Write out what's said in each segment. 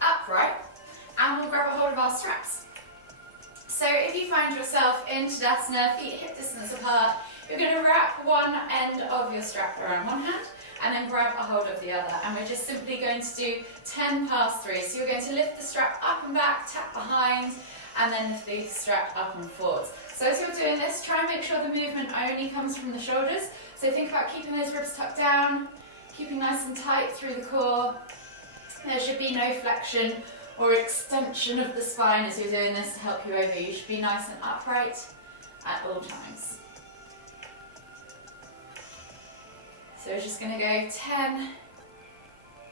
upright, and we'll grab a hold of our straps. So if you find yourself in Tadasana, feet hip distance apart, you're going to wrap one end of your strap around one hand and then grab a hold of the other. And we're just simply going to do 10 pass through. So you're going to lift the strap up and back, tap behind, and then lift the strap up and forwards. So as you're doing this, try and make sure the movement only comes from the shoulders. So think about keeping those ribs tucked down, keeping nice and tight through the core. There should be no flexion or extension of the spine as you're doing this to help you over. You should be nice and upright at all times. So we're just going to go 10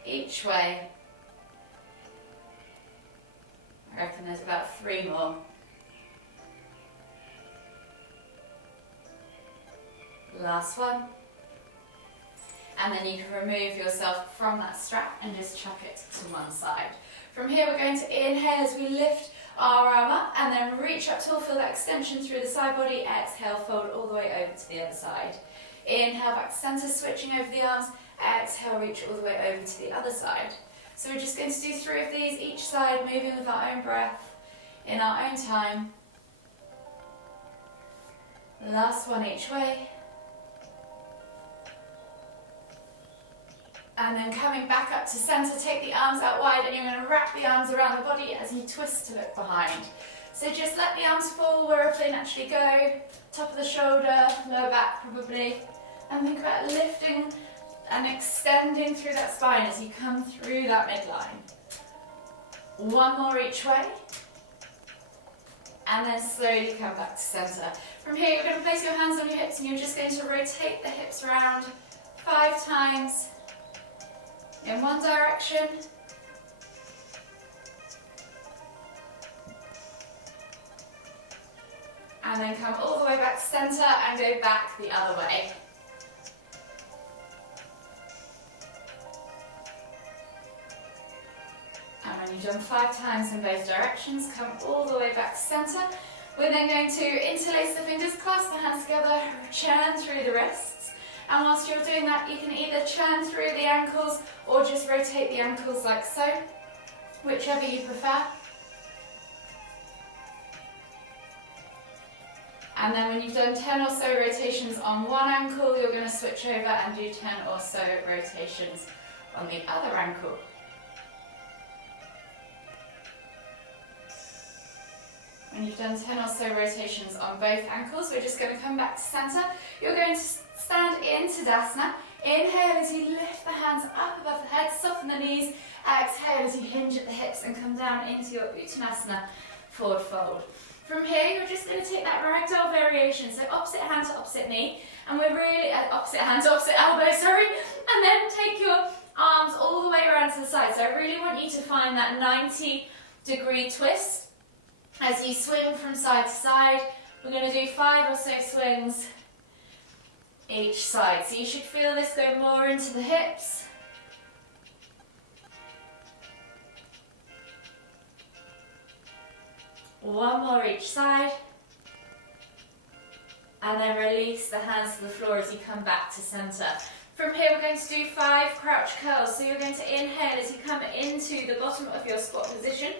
each way. I reckon there's about 3 more. Last one. And then you can remove yourself from that strap and just chuck it to one side. From here we're going to inhale as we lift our arm up and then reach up tall, feel that extension through the side body. Exhale, fold all the way over to the other side. Inhale back to center, switching over the arms. Exhale, reach all the way over to the other side. So we're just going to do 3 of these each side, moving with our own breath, in our own time. Last one each way. And then coming back up to center, take the arms out wide and you're going to wrap the arms around the body as you twist to look behind. So just let the arms fall wherever they naturally go, top of the shoulder, lower back probably. And think about lifting and extending through that spine as you come through that midline. 1 more each way. And then slowly come back to center. From here you're going to place your hands on your hips and you're just going to rotate the hips around 5 times. In one direction, and then come all the way back to center and go back the other way. And when you've done 5 times in both directions, come all the way back to center. We're then going to interlace the fingers, clasp the hands together, churn through the wrists. And whilst you're doing that, you can either churn through the ankles or just rotate the ankles like so, whichever you prefer. And then when you've done 10 or so rotations on one ankle, you're going to switch over and do 10 or so rotations on the other ankle. When you've done 10 or so rotations on both ankles, we're just going to come back to center. You're going to stand in Tadasana. Inhale as you lift the hands up above the head, soften the knees. Exhale as you hinge at the hips and come down into your Uttanasana forward fold. From here, you're just going to take that ragdoll variation, so opposite hand to opposite knee, and we're really opposite hand to opposite elbow, sorry, and then take your arms all the way around to the side. So I really want you to find that 90-degree twist as you swing from side to side. We're going to do 5 or so swings each side. So you should feel this go more into the hips. One more each side. And then release the hands to the floor as you come back to center. From here we're going to do 5 crouch curls. So you're going to inhale as you come into the bottom of your squat position.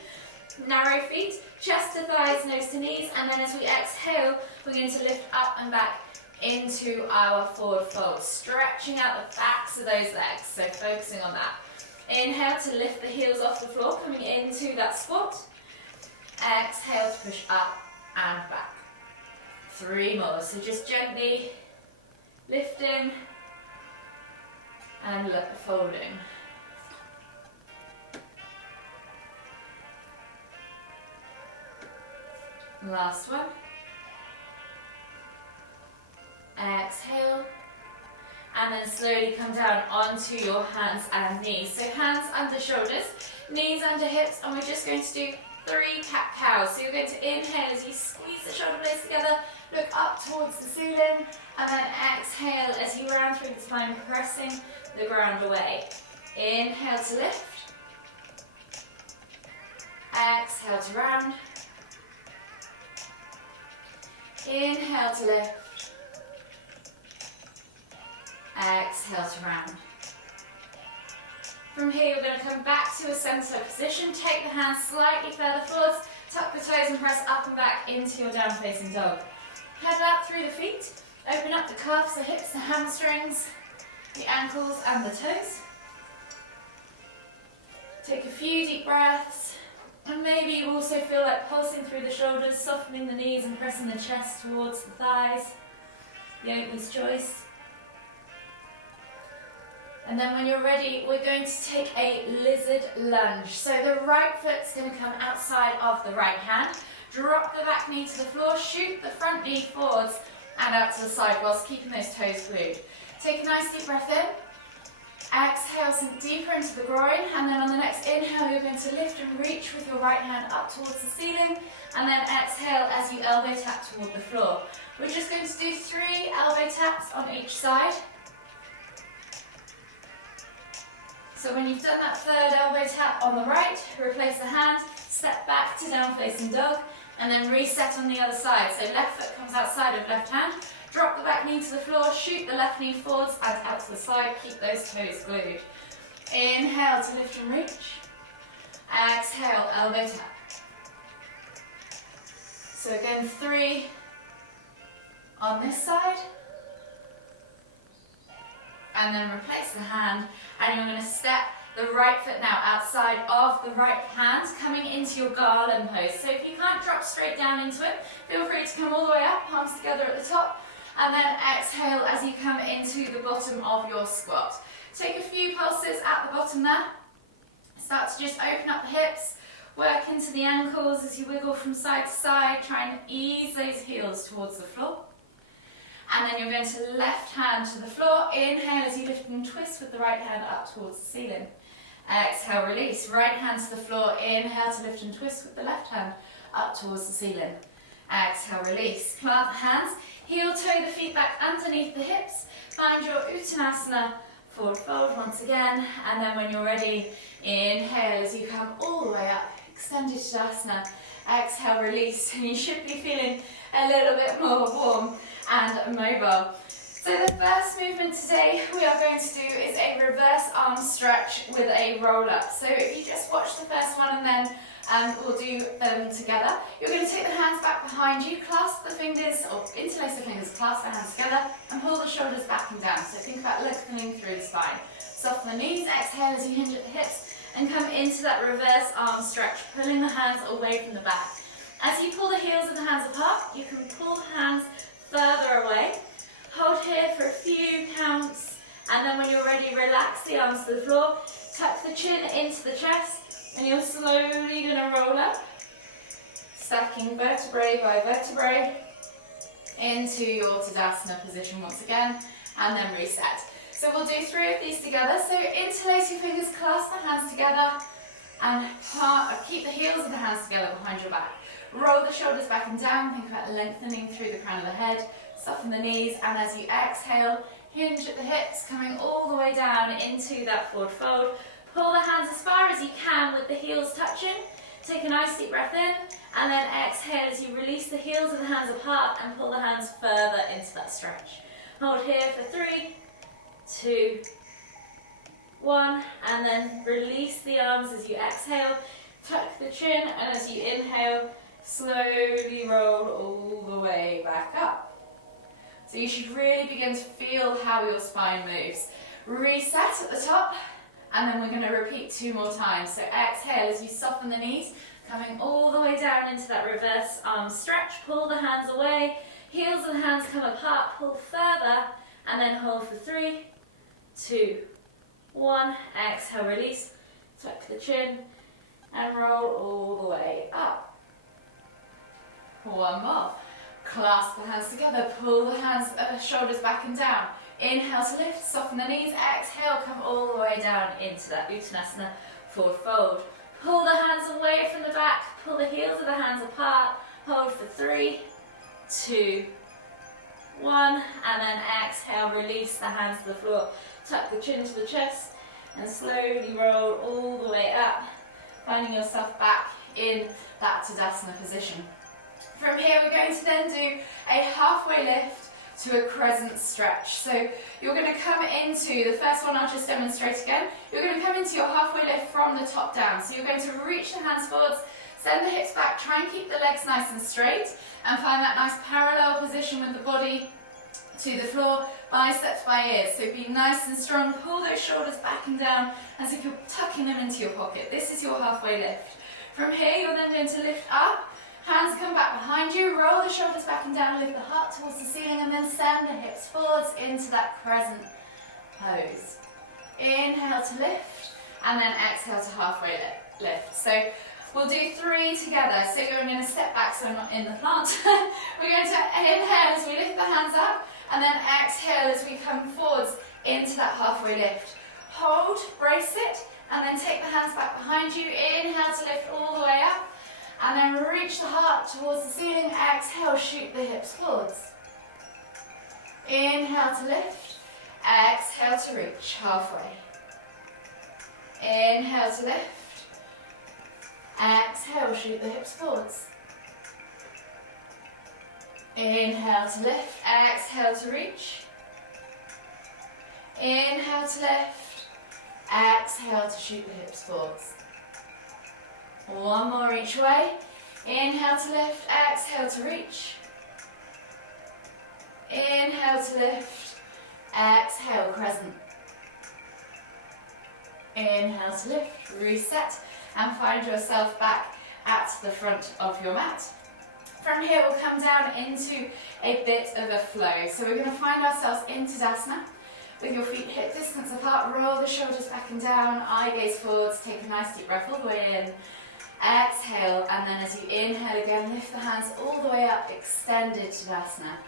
Narrow feet, chest to thighs, nose to knees, and then as we exhale, we're going to lift up and back into our forward fold, stretching out the backs of those legs, so focusing on that. Inhale to lift the heels off the floor, coming into that squat. Exhale to push up and back. 3 more, so just gently lifting and folding. Last one. Exhale. And then slowly come down onto your hands and knees. So hands under shoulders, knees under hips, and we're just going to do 3 cat-cows. So you're going to inhale as you squeeze the shoulder blades together, look up towards the ceiling, and then exhale as you round through the spine, pressing the ground away. Inhale to lift. Exhale to round. Inhale to lift. Exhale to round. From here, you're going to come back to a centre position. Take the hands slightly further forwards, tuck the toes and press up and back into your down facing dog. Pedal out through the feet, open up the calves, the hips, the hamstrings, the ankles and the toes. Take a few deep breaths, and maybe you also feel like pulsing through the shoulders, softening the knees and pressing the chest towards the thighs, yogi's choice. And then when you're ready, we're going to take a lizard lunge. So the right foot's going to come outside of the right hand. Drop the back knee to the floor, shoot the front knee forwards and out to the side whilst keeping those toes glued. Take a nice deep breath in. Exhale, sink deeper into the groin, and then on the next inhale, you're going to lift and reach with your right hand up towards the ceiling, and then exhale as you elbow tap toward the floor. We're just going to do 3 elbow taps on each side. So when you've done that 3rd elbow tap on the right, replace the hand, step back to down facing dog, and then reset on the other side. So left foot comes outside of left hand, drop the back knee to the floor, shoot the left knee forwards and out to the side, keep those toes glued. Inhale to lift and reach. Exhale, elbow tap. So again, 3 on this side. And then replace the hand, and you're going to step the right foot now outside of the right hand, coming into your garland pose. So if you can't drop straight down into it, feel free to come all the way up, palms together at the top, and then exhale as you come into the bottom of your squat. Take a few pulses at the bottom there. Start to just open up the hips, work into the ankles as you wiggle from side to side, try and ease those heels towards the floor. And then you're going to left hand to the floor. Inhale as you lift and twist with the right hand up towards the ceiling. Exhale, release. Right hand to the floor. Inhale to lift and twist with the left hand up towards the ceiling. Exhale, release. Plant the hands. Heel toe the feet back underneath the hips. Find your Uttanasana forward fold once again. And then when you're ready, inhale as you come all the way up. Extended Tadasana. Exhale, release. And you should be feeling a little bit more warm and mobile. So the first movement today we are going to do is a reverse arm stretch with a roll up. So if you just watch the first one and then we'll do them together. You're going to take the hands back behind you, clasp the fingers, or interlace the fingers, clasp the hands together and pull the shoulders back and down. So think about lengthening through the spine. Soften the knees, exhale as you hinge at the hips and come into that reverse arm stretch, pulling the hands away from the back. As you pull the heels of the hands apart, you can pull the hands further away. Hold here for a few counts, and then when you're ready, relax the arms to the floor, tuck the chin into the chest, and you're slowly going to roll up, stacking vertebrae by vertebrae into your Tadasana position once again, and then reset. So we'll do 3 of these together. So interlace your fingers, clasp the hands together, and keep the heels of the hands together behind your back. Roll the shoulders back and down, think about lengthening through the crown of the head, soften the knees, and as you exhale, hinge at the hips, coming all the way down into that forward fold. Pull the hands as far as you can with the heels touching. Take a nice deep breath in, and then exhale as you release the heels of the hands apart and pull the hands further into that stretch. Hold here for 3, 2, 1, and then release the arms as you exhale. Tuck the chin, and as you inhale, slowly roll all the way back up. So you should really begin to feel how your spine moves. Reset at the top, and then we're going to repeat 2 more times. So exhale as you soften the knees, coming all the way down into that reverse arm stretch. Pull the hands away, heels of the hands come apart, pull further, and then hold for 3, 2, 1. Exhale, release, tuck the chin, and roll all the way up. 1 more. Clasp the hands together, pull the hands, shoulders back and down. Inhale to lift, soften the knees, exhale, come all the way down into that Uttanasana forward fold. Pull the hands away from the back, pull the heels of the hands apart, hold for 3, 2, 1, and then exhale, release the hands to the floor. Tuck the chin to the chest and slowly roll all the way up, finding yourself back in that Tadasana position. From here we're going to then do a halfway lift to a crescent stretch. So you're going to come into, the first one I'll just demonstrate again, you're going to come into your halfway lift from the top down. So you're going to reach the hands forwards, send the hips back, try and keep the legs nice and straight, and find that nice parallel position with the body to the floor, biceps by ears. So be nice and strong, pull those shoulders back and down as if you're tucking them into your pocket. This is your halfway lift. From here, you're then going to lift up, hands come back behind you, roll the shoulders back and down, lift the heart towards the ceiling, and then send the hips forwards into that crescent pose. Inhale to lift, and then exhale to halfway lift. So we'll do 3 together. So I'm going to step back so I'm not in the plant. We're going to inhale as we lift the hands up, and then exhale as we come forwards into that halfway lift. Hold, brace it, and then take the hands back behind you. Inhale to lift all the way up, and then reach the heart towards the ceiling. Exhale, shoot the hips forwards. Inhale to lift, exhale to reach halfway. Inhale to lift, exhale, shoot the hips forwards. Inhale to lift, exhale to reach. Inhale to lift, exhale to shoot the hips forwards. One more each way. Inhale to lift, exhale to reach. Inhale to lift, exhale crescent. Inhale to lift, reset, and find yourself back at the front of your mat. From here we'll come down into a bit of a flow. So we're going to find ourselves in Tadasana with your feet hip distance apart, roll the shoulders back and down, eye gaze forwards, take a nice deep breath all the way in. Exhale, and then as you inhale again, lift the hands all the way up, extended Tadasana.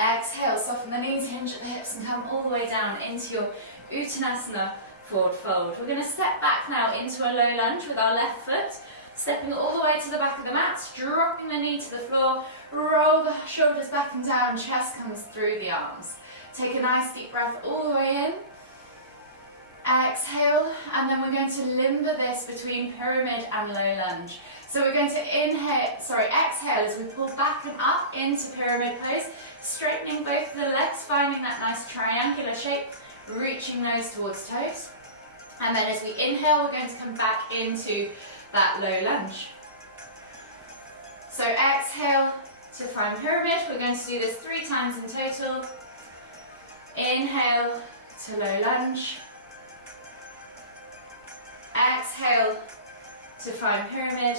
Exhale, soften the knees, hinge at the hips, and come all the way down into your Uttanasana forward fold. We're going to step back now into a low lunge with our left foot, stepping all the way to the back of the mat, dropping the knee to the floor, roll the shoulders back and down, chest comes through the arms. Take a nice deep breath all the way in. Exhale, and then we're going to limber this between pyramid and low lunge. So we're going to exhale as we pull back and up into pyramid pose, straightening both the legs, finding that nice triangular shape, reaching nose towards toes. And then as we inhale, we're going to come back into that low lunge. So exhale to find pyramid. We're going to do this 3 times in total. Inhale to low lunge. Exhale to find pyramid.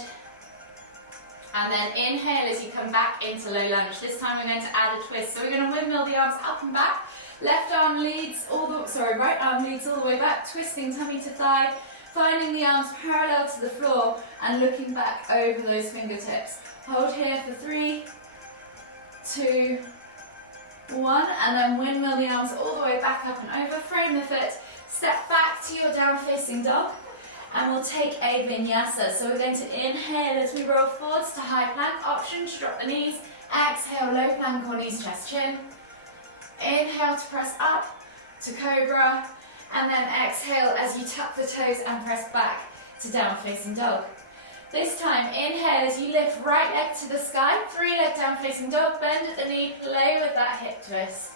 And then inhale as you come back into low lunge. This time we're going to add a twist. So we're going to windmill the arms up and back. Left arm leads right arm leads all the way back, twisting tummy to thigh, finding the arms parallel to the floor and looking back over those fingertips. Hold here for 3, 2, 1, and then windmill the arms all the way back up and over. Frame the foot, step back to your down facing dog, and we'll take a vinyasa. So we're going to inhale as we roll forwards to high plank, option to drop the knees. Exhale, low plank or knees, chest, chin. Inhale to press up to cobra, and then exhale as you tuck the toes and press back to down facing dog. This time, inhale as you lift right leg to the sky, 3 leg down facing dog, bend at the knee, play with that hip twist.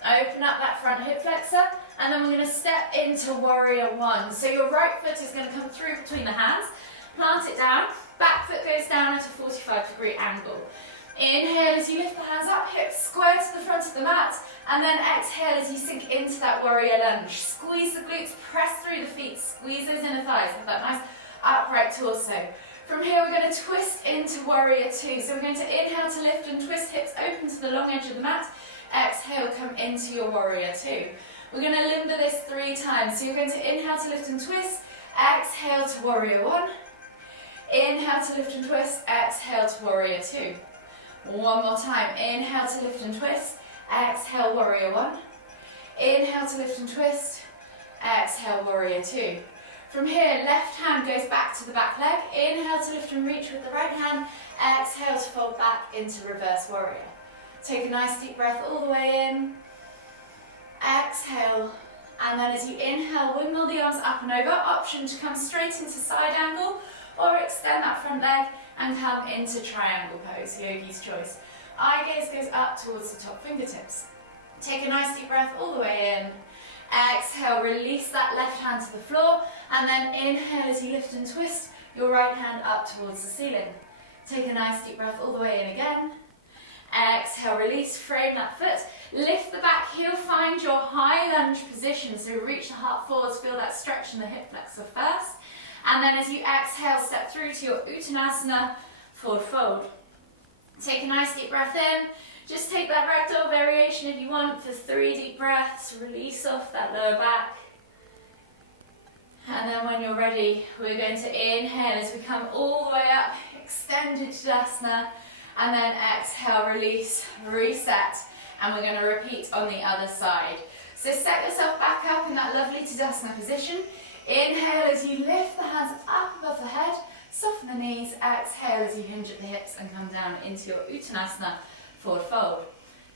Open up that front hip flexor, and then we're going to step into warrior 1. So your right foot is going to come through between the hands, plant it down, back foot goes down at a 45-degree angle. Inhale as you lift the hands up, hips square to the front of the mat, and then exhale as you sink into that warrior lunge. Squeeze the glutes, press through the feet, squeeze those inner thighs, have that nice upright torso. From here we're going to twist into warrior 2. So we're going to inhale to lift and twist, hips open to the long edge of the mat. Exhale, come into your warrior 2. We're going to limber this 3 times. So you're going to inhale to lift and twist, exhale to warrior 1. Inhale to lift and twist, exhale to warrior 2. One more time. Inhale to lift and twist. Exhale, warrior 1. Inhale to lift and twist. Exhale, warrior 2. From here, left hand goes back to the back leg. Inhale to lift and reach with the right hand. Exhale to fold back into reverse warrior. Take a nice deep breath all the way in. Exhale. And then as you inhale, windmill the arms up and over. Option to come straight into side angle or extend that front leg and come into triangle pose, yogi's choice. Eye gaze goes up towards the top fingertips. Take a nice deep breath all the way in. Exhale, release that left hand to the floor, and then inhale as you lift and twist your right hand up towards the ceiling. Take a nice deep breath all the way in again. Exhale, release, frame that foot. Lift the back heel, find your high lunge position. So reach the heart forwards, feel that stretch in the hip flexor first. And then as you exhale, step through to your Uttanasana, forward fold. Take a nice deep breath in. Just take that ragdoll variation if you want for 3 deep breaths. Release off that lower back. And then when you're ready, we're going to inhale as we come all the way up, extended Tadasana, and then exhale, release, reset, and we're going to repeat on the other side. So set yourself back up in that lovely Tadasana position. Inhale as you lift the hands up above the head, soften the knees, exhale as you hinge at the hips and come down into your Uttanasana, forward fold.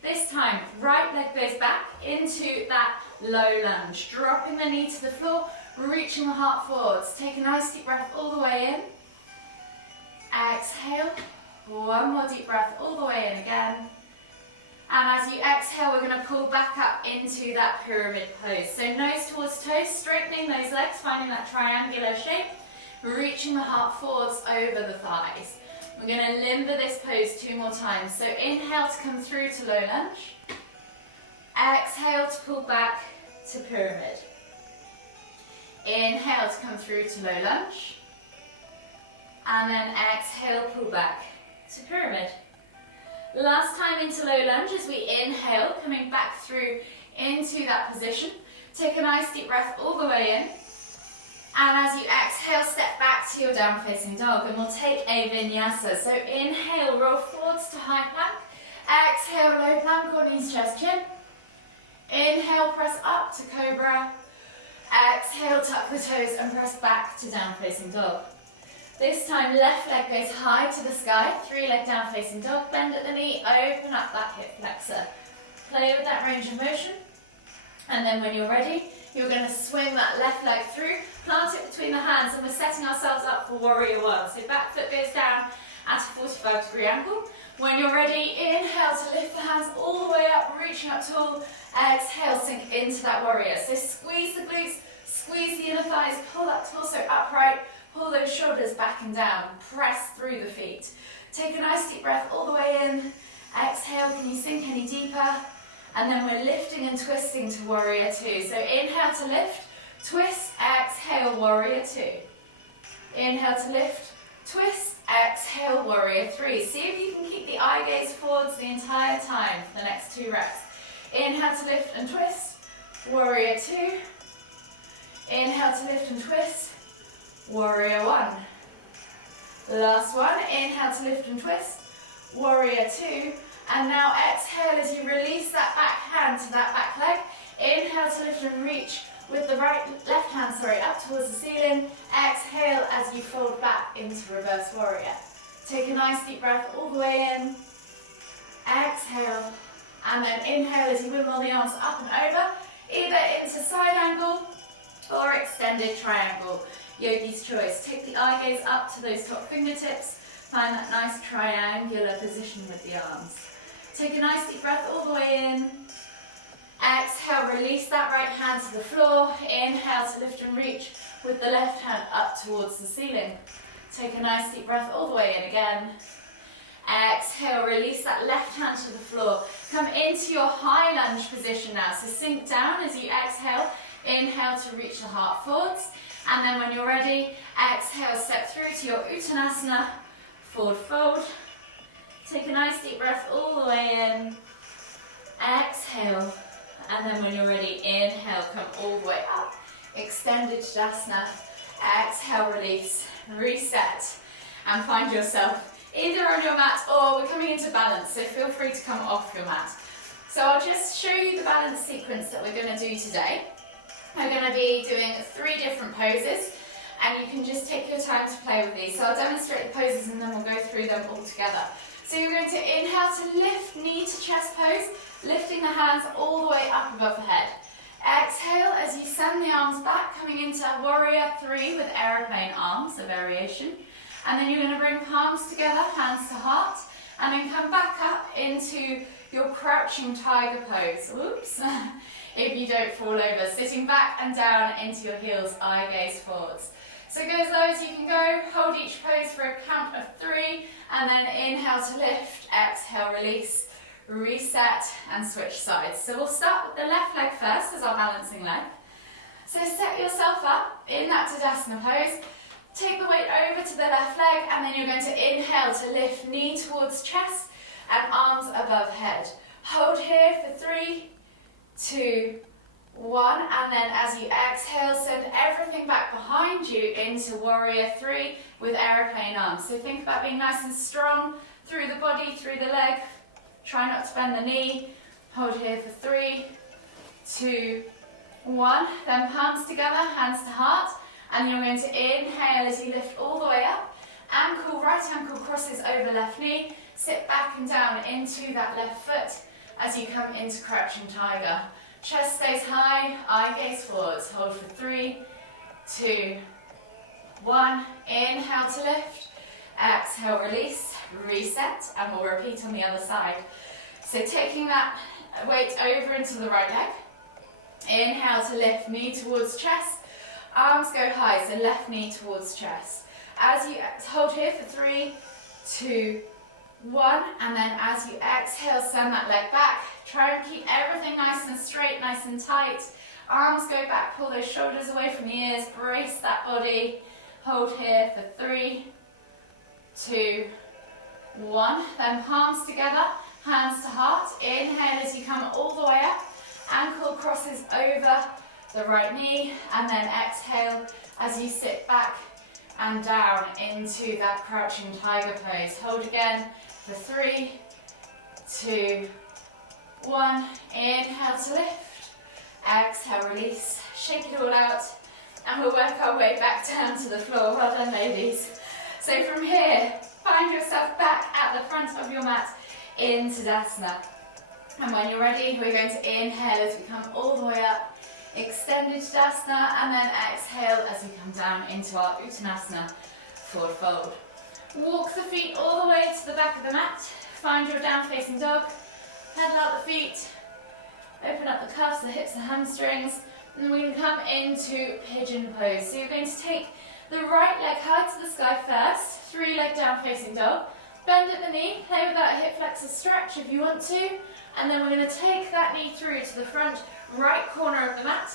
This time, right leg goes back into that low lunge, dropping the knee to the floor, reaching the heart forwards. Take a nice deep breath all the way in. Exhale. One more deep breath all the way in again. And as you exhale, we're going to pull back up into that pyramid pose. So nose towards toes, straightening those legs, finding that triangular shape, reaching the heart forwards over the thighs. We're going to limber this pose 2 more times. So inhale to come through to low lunge. Exhale to pull back to pyramid. Inhale to come through to low lunge. And then exhale, pull back to pyramid. Last time into low lunge as we inhale, coming back through into that position. Take a nice deep breath all the way in. And as you exhale, step back to your down facing dog, and we'll take a vinyasa. So inhale, roll forwards to high plank. Exhale, low plank or knees, chest, chin. Inhale, press up to cobra. Exhale, tuck the toes and press back to down facing dog. This time, left leg goes high to the sky. 3 leg down facing dog. Bend at the knee, open up that hip flexor. Play with that range of motion. And then when you're ready, you're going to swing that left leg through, plant it between the hands, and we're setting ourselves up for warrior 1. So back foot goes down at a 45-degree angle. When you're ready, inhale to lift the hands all the way up, reaching up tall. Exhale, sink into that warrior. So squeeze the glutes, squeeze the inner thighs, pull that torso upright, pull those shoulders back and down, press through the feet. Take a nice deep breath all the way in. Exhale, can you sink any deeper? And then we're lifting and twisting to warrior 2. So inhale to lift, twist, exhale, warrior 2. Inhale to lift, twist, exhale, warrior 3. See if you can keep the eye gaze forwards the entire time for the next 2 reps. Inhale to lift and twist, warrior 2. Inhale to lift and twist, warrior 1. Last one, inhale to lift and twist, warrior 2. And now exhale as you release that back hand to that back leg. Inhale to lift and reach with the left hand, up towards the ceiling. Exhale as you fold back into reverse warrior. Take a nice deep breath all the way in. Exhale. And then inhale as you wimble the arms up and over, either into side angle or extended triangle. Yogi's choice. Take the eye gaze up to those top fingertips. Find that nice triangular position with the arms. Take a nice deep breath all the way in. Exhale, release that right hand to the floor. Inhale to lift and reach with the left hand up towards the ceiling. Take a nice deep breath all the way in again. Exhale, release that left hand to the floor. Come into your high lunge position now. So sink down as you exhale. Inhale to reach the heart forwards. And then when you're ready, exhale, step through to your Uttanasana, forward fold. Take a nice deep breath all the way in. Exhale. And then when you're ready, inhale, come all the way up. Extended Tadasana. Exhale, release, reset. And find yourself either on your mat or we're coming into balance. So feel free to come off your mat. So I'll just show you the balance sequence that we're going to do today. We're going to be doing 3 different poses. And you can just take your time to play with these. So I'll demonstrate the poses and then we'll go through them all together. So you're going to inhale to lift, knee to chest pose, lifting the hands all the way up above the head. Exhale as you send the arms back, coming into warrior 3 with aeroplane arms, a variation. And then you're going to bring palms together, hands to heart, and then come back up into your crouching tiger pose. Oops. If you don't fall over, sitting back and down into your heels, eye gaze forwards. So go as low as you can go, hold each pose for a count of 3, and then inhale to lift, exhale, release, reset, and switch sides. So we'll start with the left leg first as our balancing leg. So set yourself up in that Tadasana pose, take the weight over to the left leg, and then you're going to inhale to lift knee towards chest and arms above head. Hold here for 3, 2, 1, and then as you exhale, send everything back behind you into warrior 3 with aeroplane arms. So think about being nice and strong through the body, through the leg. Try not to bend the knee. Hold here for 3, 2, 1. Then palms together, hands to heart. And you're going to inhale as you lift all the way up. Ankle, right ankle crosses over left knee. Sit back and down into that left foot as you come into crouching tiger. Chest stays high, eye gaze forwards. Hold for 3, 2, 1. Inhale to lift. Exhale, release, reset, and we'll repeat on the other side. So taking that weight over into the right leg. Inhale to lift, knee towards chest. Arms go high, so left knee towards chest. As you hold here for 3, 2, 1, and then as you exhale, send that leg back. Try and keep everything nice and straight, nice and tight. Arms go back, pull those shoulders away from the ears, brace that body. Hold here for 3, 2, 1. Then palms together, hands to heart. Inhale as you come all the way up. Ankle crosses over the right knee, and then exhale as you sit back and down into that crouching tiger pose. Hold again for 3, 2, 1. Inhale to lift. Exhale, release. Shake it all out, and we'll work our way back down to the floor. Well done, ladies. So from here, find yourself back at the front of your mat in Tadasana. And when you're ready, we're going to inhale as we come all the way up, extended Tadasana, and then exhale as we come down into our Uttanasana, forward fold. Walk the feet all the way to the back of the mat. Find your down facing dog. Pedal out the feet. Open up the cuffs, the hips, the hamstrings. And we can come into pigeon pose. So you're going to take the right leg high to the sky first. 3 leg down facing dog. Bend at the knee. Play with that hip flexor stretch if you want to. And then we're going to take that knee through to the front right corner of the mat.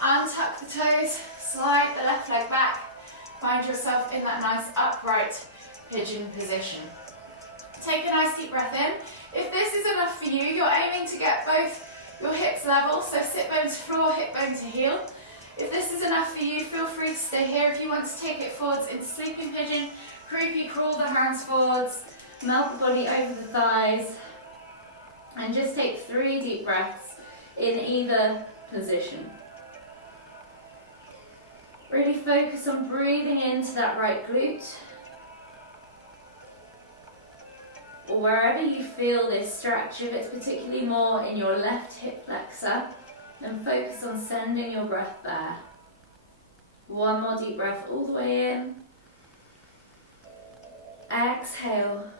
Untuck the toes. Slide the left leg back. Find yourself in that nice upright pigeon position. Take a nice deep breath in. If this is enough for you, you're aiming to get both your hips level, so sit bone to floor, hip bone to heel. If this is enough for you, feel free to stay here. If you want to take it forwards into sleeping pigeon, creepy crawl the hands forwards, melt the body over the thighs, and just take 3 deep breaths in either position. Really focus on breathing into that right glute. Or wherever you feel this stretch, if it's particularly more in your left hip flexor, then focus on sending your breath there. 1 more deep breath all the way in. Exhale.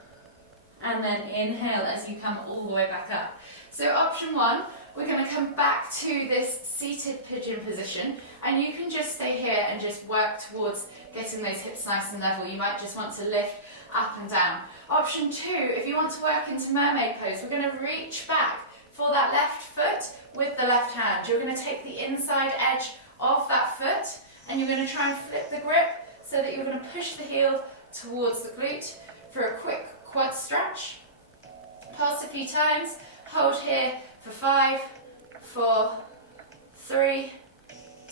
And then inhale as you come all the way back up. So option 1, we're going to come back to this seated pigeon position, and you can just stay here and just work towards getting those hips nice and level. You might just want to lift up and down. Option 2, if you want to work into mermaid pose, we're going to reach back for that left foot with the left hand. You're going to take the inside edge of that foot, and you're going to try and flip the grip so that you're going to push the heel towards the glute for a quick quad stretch. Pulse a few times. Hold here for 5, 4, 3,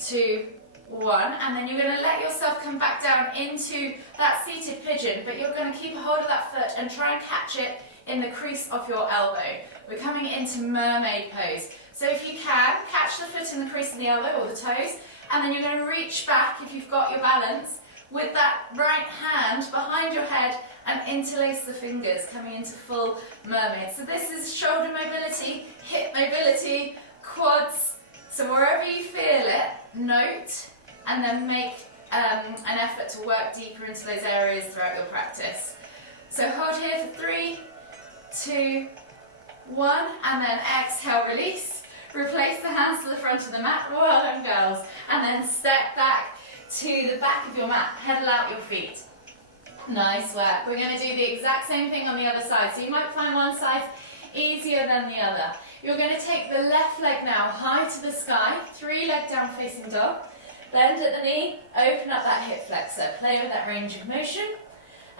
2, 1, and then you're going to let yourself come back down into that seated pigeon, but you're going to keep a hold of that foot and try and catch it in the crease of your elbow. We're coming into mermaid pose. So if you can, catch the foot in the crease of the elbow or the toes, and then you're going to reach back, if you've got your balance, with that right hand behind your head and interlace the fingers, coming into full mermaid. So this is shoulder mobility, hip mobility, quads. So wherever you feel it, note, and then make an effort to work deeper into those areas throughout your practice. So hold here for 3, 2, 1, and then exhale, release. Replace the hands to the front of the mat, well done girls. And then step back to the back of your mat, pedal out your feet. Nice work. We're going to do the exact same thing on the other side. So you might find one side easier than the other. You're going to take the left leg now high to the sky, 3 leg down facing dog. Bend at the knee, open up that hip flexor. Play with that range of motion.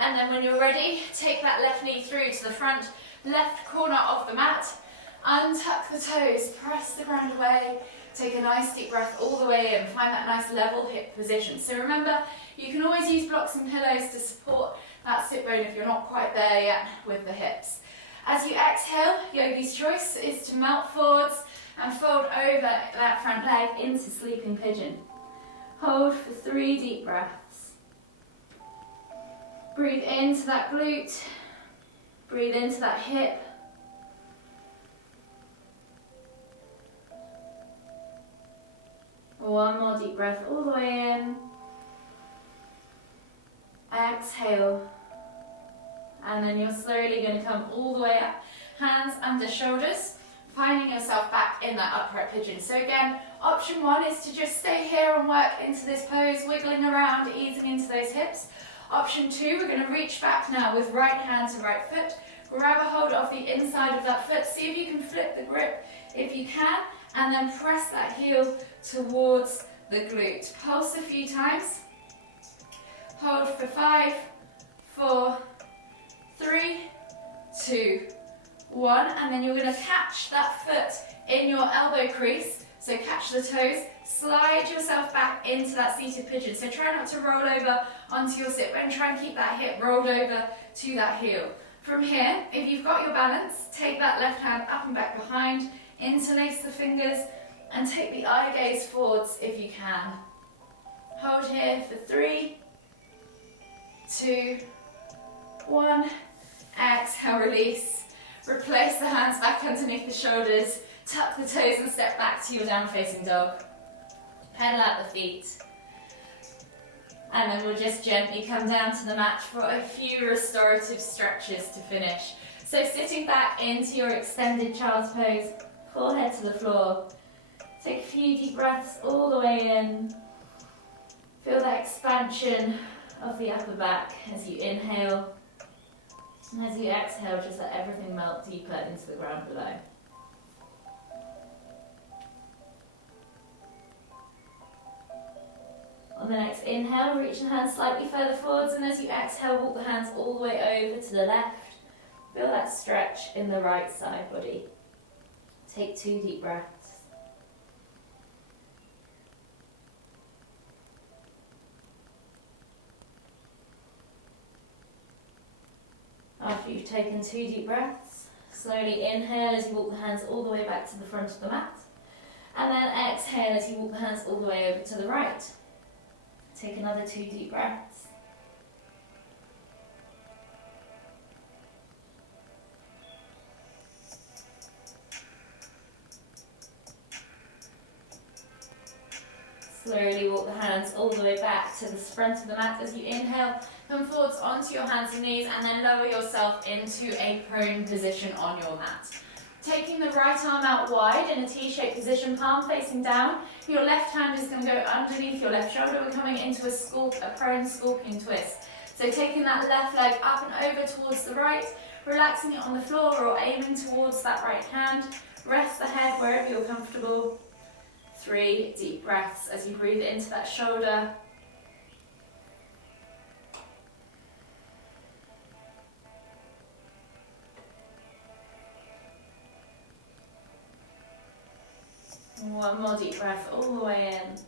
And then when you're ready, take that left knee through to the front, left corner of the mat. Untuck the toes, press the ground away. Take a nice deep breath all the way in. Find that nice level hip position. So remember, you can always use blocks and pillows to support that sit bone if you're not quite there yet with the hips. As you exhale, yogi's choice is to melt forwards and fold over that front leg into sleeping pigeon. Hold for 3 deep breaths. Breathe into that glute. Breathe into that hip. One more deep breath all the way in. Exhale. And then you're slowly going to come all the way up. Hands under shoulders, finding yourself back in that upright pigeon. So again, option 1 is to just stay here and work into this pose, wiggling around, easing into those hips. Option 2, we're going to reach back now with right hand to right foot. Grab a hold of the inside of that foot. See if you can flip the grip if you can. And then press that heel towards the glute. Pulse a few times. Hold for 5, 4, 3, 2, 1. And then you're going to catch that foot in your elbow crease. So catch the toes. Slide yourself back into that seated pigeon. So try not to roll over onto your sit bone. Try and keep that hip rolled over to that heel. From here, if you've got your balance, take that left hand up and back behind. Interlace the fingers and take the eye gaze forwards if you can. Hold here for 3, 2, 1. Exhale, release. Replace the hands back underneath the shoulders. Tuck the toes and step back to your down facing dog. Pedal out the feet. And then we'll just gently come down to the mat for a few restorative stretches to finish. So sitting back into your extended child's pose, forehead to the floor. Take a few deep breaths all the way in. Feel that expansion of the upper back as you inhale. And as you exhale, just let everything melt deeper into the ground below. On the next inhale, reach the hands slightly further forwards, and as you exhale, walk the hands all the way over to the left. Feel that stretch in the right side body. Take 2 deep breaths. After you've taken 2 deep breaths, slowly inhale as you walk the hands all the way back to the front of the mat. And then exhale as you walk the hands all the way over to the right. Take another 2 deep breaths. Slowly walk the hands all the way back to the front of the mat as you inhale. Come forwards onto your hands and knees and then lower yourself into a prone position on your mat. Taking the right arm out wide in a T-shaped position, palm facing down. Your left hand is going to go underneath your left shoulder. We're coming into a prone scorpion twist. So taking that left leg up and over towards the right, relaxing it on the floor or aiming towards that right hand. Rest the head wherever you're comfortable. 3 deep breaths as you breathe into that shoulder. One more deep breath all the way in.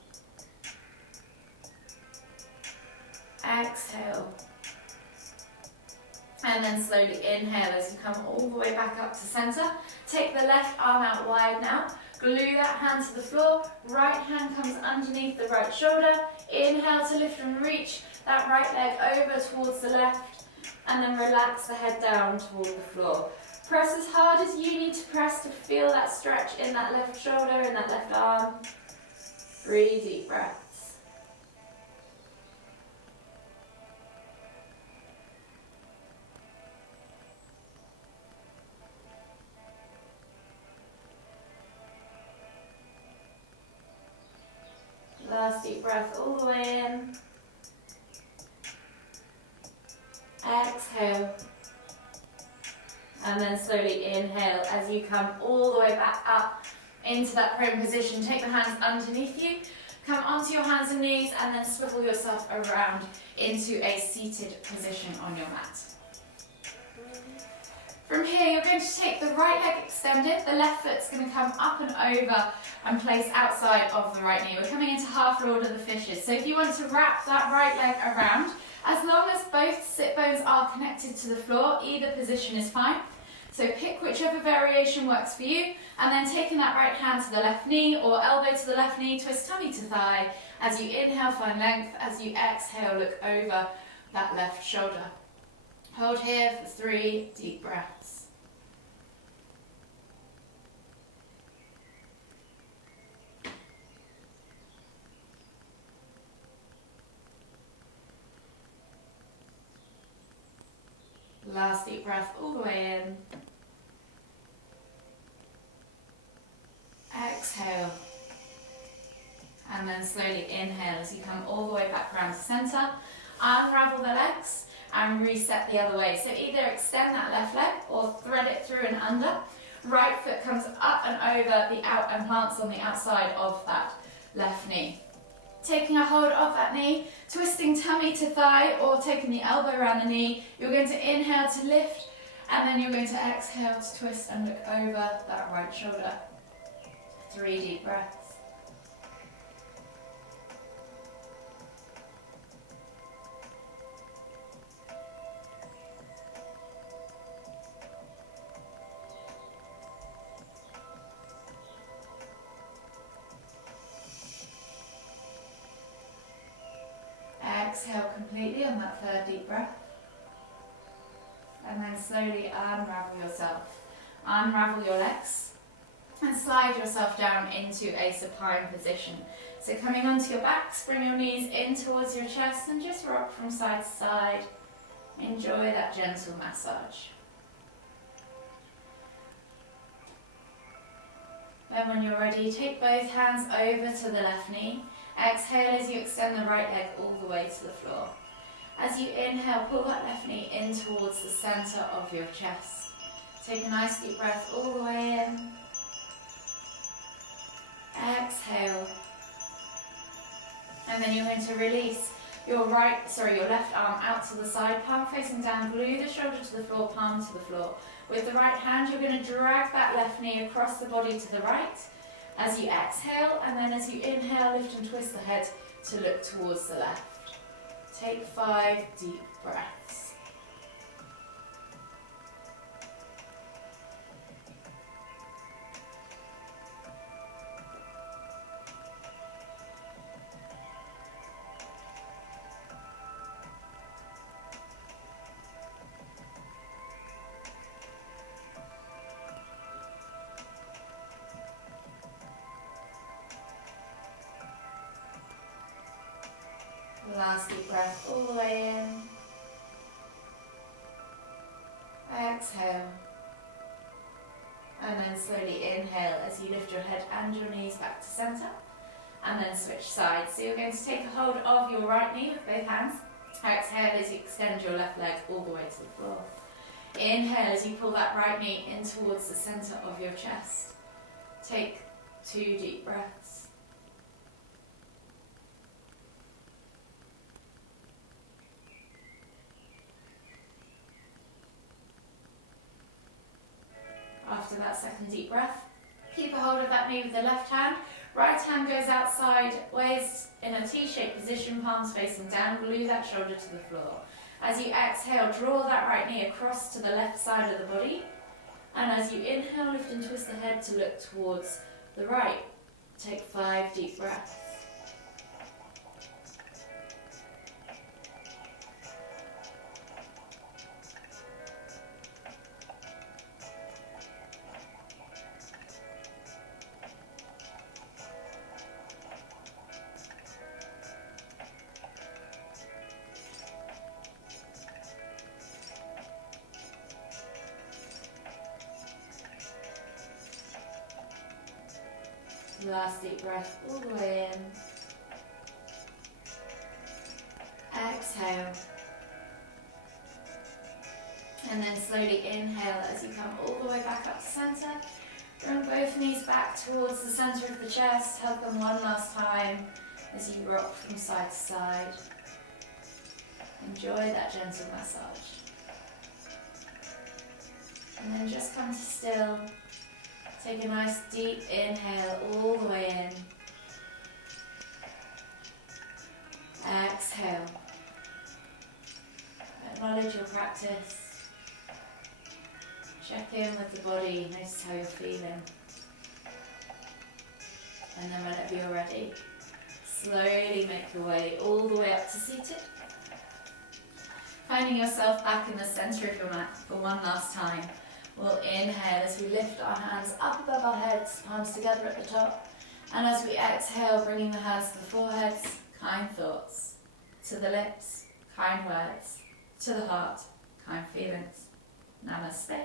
Exhale. And then slowly inhale as you come all the way back up to center. Take the left arm out wide now. Glue that hand to the floor. Right hand comes underneath the right shoulder. Inhale to lift and reach that right leg over towards the left. And then relax the head down toward the floor. Press as hard as you need to press to feel that stretch in that left shoulder, in that left arm. 3 deep breaths. Last deep breath all the way in. Exhale. And then slowly inhale as you come all the way back up into that prone position. Take the hands underneath you. Come onto your hands and knees and then swivel yourself around into a seated position on your mat. From here, you're going to take the right leg extended. The left foot's going to come up and over and place outside of the right knee. We're coming into half Lord of the Fishes. So if you want to wrap that right leg around, as long as both sit bones are connected to the floor, either position is fine. So pick whichever variation works for you, and then taking that right hand to the left knee or elbow to the left knee, twist tummy to thigh. As you inhale, find length. As you exhale, look over that left shoulder. Hold here for 3 deep breaths. Last deep breath all the way in. Exhale. And then slowly inhale as you come all the way back around to center. Unravel the legs and reset the other way. So either extend that left leg or thread it through and under. Right foot comes up and over the out and plants on the outside of that left knee. Taking a hold of that knee, twisting tummy to thigh or taking the elbow around the knee. You're going to inhale to lift and then you're going to exhale to twist and look over that right shoulder. 3 deep breaths. Exhale completely on that 3rd deep breath. And then slowly unravel yourself. Unravel your legs and slide yourself down into a supine position. So coming onto your backs, bring your knees in towards your chest and just rock from side to side. Enjoy that gentle massage. Then when you're ready, take both hands over to the left knee. Exhale as you extend the right leg all the way to the floor. As you inhale, pull that left knee in towards the center of your chest. Take a nice deep breath all the way in. Exhale. And then you're going to release your left arm out to the side, palm facing down, glue the shoulder to the floor, palm to the floor. With the right hand, you're going to drag that left knee across the body to the right. As you exhale, and then as you inhale, lift and twist the head to look towards the left. Take 5 deep breaths. Last deep breath all the way in. Exhale. And then slowly inhale as you lift your head and your knees back to center. And then switch sides. So you're going to take a hold of your right knee with both hands. Exhale as you extend your left leg all the way to the floor. Inhale as you pull that right knee in towards the center of your chest. Take 2 deep breaths. After that second deep breath, keep a hold of that knee with the left hand. Right hand goes out sideways in a T-shaped position, palms facing down, glue that shoulder to the floor. As you exhale, draw that right knee across to the left side of the body. And as you inhale, lift and twist the head to look towards the right. Take 5 deep breaths. Last deep breath all the way in. exhale. And then slowly inhale as you come all the way back up to centre. Bring both knees back towards the centre of the chest. Hug them one last time as you rock from side to side. Enjoy that gentle massage. And then just come to still. Take a nice deep inhale all the way in. Exhale. Acknowledge your practice. Check in with the body, notice how you're feeling. And then whenever you're ready, slowly make your way all the way up to seated. Finding yourself back in the centre of your mat for one last time. We'll inhale as we lift our hands up above our heads, palms together at the top. And as we exhale, bringing the hands to the foreheads, kind thoughts. To the lips, kind words. To the heart, kind feelings. Namaste.